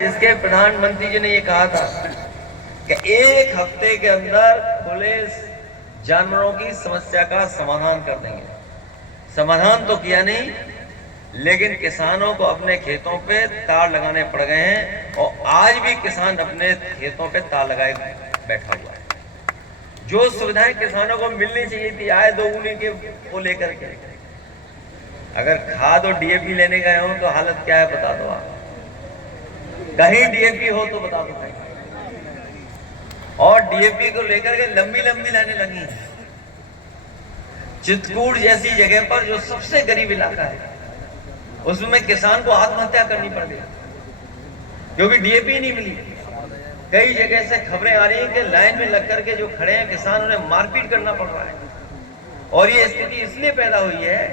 इसके प्रधानमंत्री जी ने ये कहा था कि एक हफ्ते के अंदर खुले जानवरों की समस्या का समाधान कर देंगे। समाधान तो किया नहीं, लेकिन किसानों को अपने खेतों पे तार लगाने पड़ गए हैं और आज भी किसान अपने खेतों पे तार लगाए बैठा हुआ है। जो सुविधाएं किसानों को मिलनी चाहिए थी आय दोगुनी के को लेकर के, अगर खाद और डीएपी लेने गए हो तो हालत क्या है बता दो आप। कहीं डीएपी हो तो बता दो कहीं, और डीएपी को लेकर के लंबी लंबी लाइनें लगी हैं। चित्रकूट जैसी जगह पर जो सबसे गरीब इलाका है उसमें किसान को आत्महत्या करनी पड़ गई क्योंकि डीएपी नहीं मिली। कई जगह से खबरें आ रही हैं कि लाइन में लग करके जो खड़े हैं किसान, उन्हें मारपीट करना पड़ रहा है। और ये स्थिति इसलिए पैदा हुई है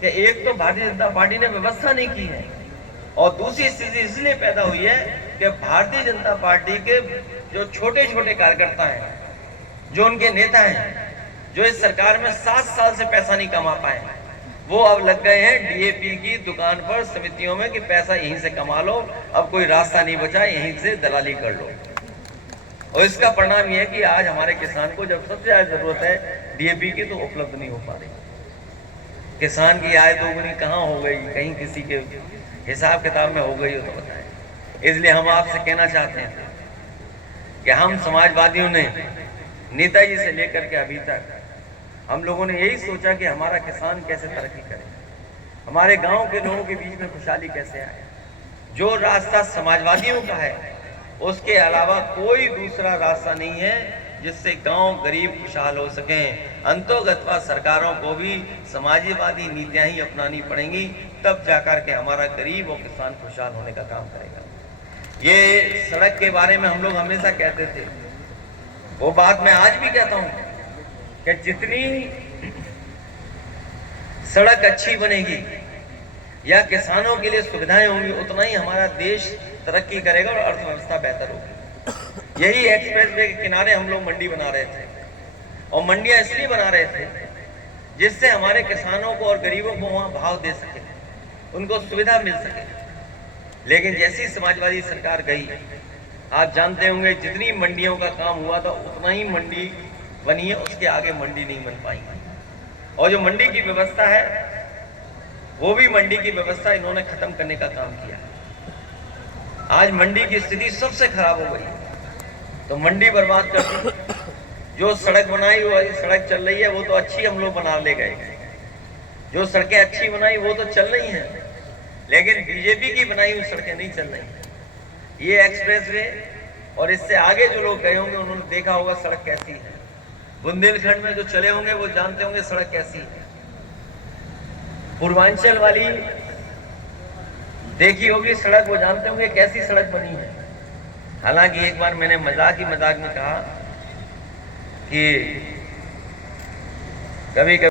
कि एक तो भारतीय जनता पार्टी ने व्यवस्था नहीं की है, और दूसरी स्थिति इसलिए पैदा हुई है कि भारतीय जनता पार्टी के जो छोटे छोटे कार्यकर्ता हैं, जो उनके नेता हैं, जो इस सरकार में 7 साल से पैसा नहीं कमा पाए, वो अब लग गए हैं डीएपी की दुकान पर समितियों में कि पैसा यहीं से कमा लो, अब कोई रास्ता नहीं बचा, यहीं से दलाली कर लो। और इसका परिणाम यह है कि आज हमारे किसान को जब सबसे ज्यादा जरूरत है डीएपी की तो उपलब्ध नहीं हो पा रही। किसान की आय दोगुनी कहाँ हो गई, कहीं किसी के हिसाब किताब में हो गई हो तो बताएं। इसलिए हम आपसे कहना चाहते हैं कि हम समाजवादियों ने नेताजी से लेकर के अभी तक हम लोगों ने यही सोचा कि हमारा किसान कैसे तरक्की करे, हमारे गांव के लोगों के बीच में खुशहाली कैसे आए। जो रास्ता समाजवादियों का है उसके अलावा कोई दूसरा रास्ता नहीं है जिससे गांव गरीब खुशहाल हो सके। अंतोगत्वा सरकारों को भी समाजवादी नीतियां ही अपनानी पड़ेंगी, तब जाकर के हमारा गरीब और किसान खुशहाल होने का काम करेगा। ये सड़क के बारे में हम लोग हमेशा कहते थे, वो बात मैं आज भी कहता हूं कि जितनी सड़क अच्छी बनेगी या किसानों के लिए सुविधाएं होंगी उतना ही हमारा देश तरक्की करेगा और अर्थव्यवस्था बेहतर होगी। यही एक्सप्रेसवे के किनारे हम लोग मंडी बना रहे थे, और मंडियां इसलिए बना रहे थे जिससे हमारे किसानों को और गरीबों को वहां भाव दे सके, उनको सुविधा मिल सके। लेकिन जैसी समाजवादी सरकार गई, आप जानते होंगे जितनी मंडियों का काम हुआ था उतना ही मंडी बनी है, उसके आगे मंडी नहीं बन पाई। और जो मंडी की व्यवस्था है वो भी मंडी की व्यवस्था इन्होंने खत्म करने का काम किया। आज मंडी की स्थिति सबसे खराब हो गई, तो मंडी बर्बाद कर दी। जो सड़क बनाई वो सड़क चल रही है वो तो अच्छी हम लोग बना ले गए, जो सड़कें अच्छी बनाई वो तो चल रही हैं, लेकिन बीजेपी की बनाई हुई सड़कें नहीं चल रही। ये एक्सप्रेसवे और इससे आगे जो लोग गए होंगे उन्होंने देखा होगा सड़क कैसी है। बुंदेलखंड में जो चले होंगे वो जानते होंगे सड़क कैसी है। पूर्वांचल वाली देखी होगी सड़क, वो जानते होंगे कैसी सड़क बनी है। हालांकि एक बार मैंने मजाक में कहा कि कभी कभी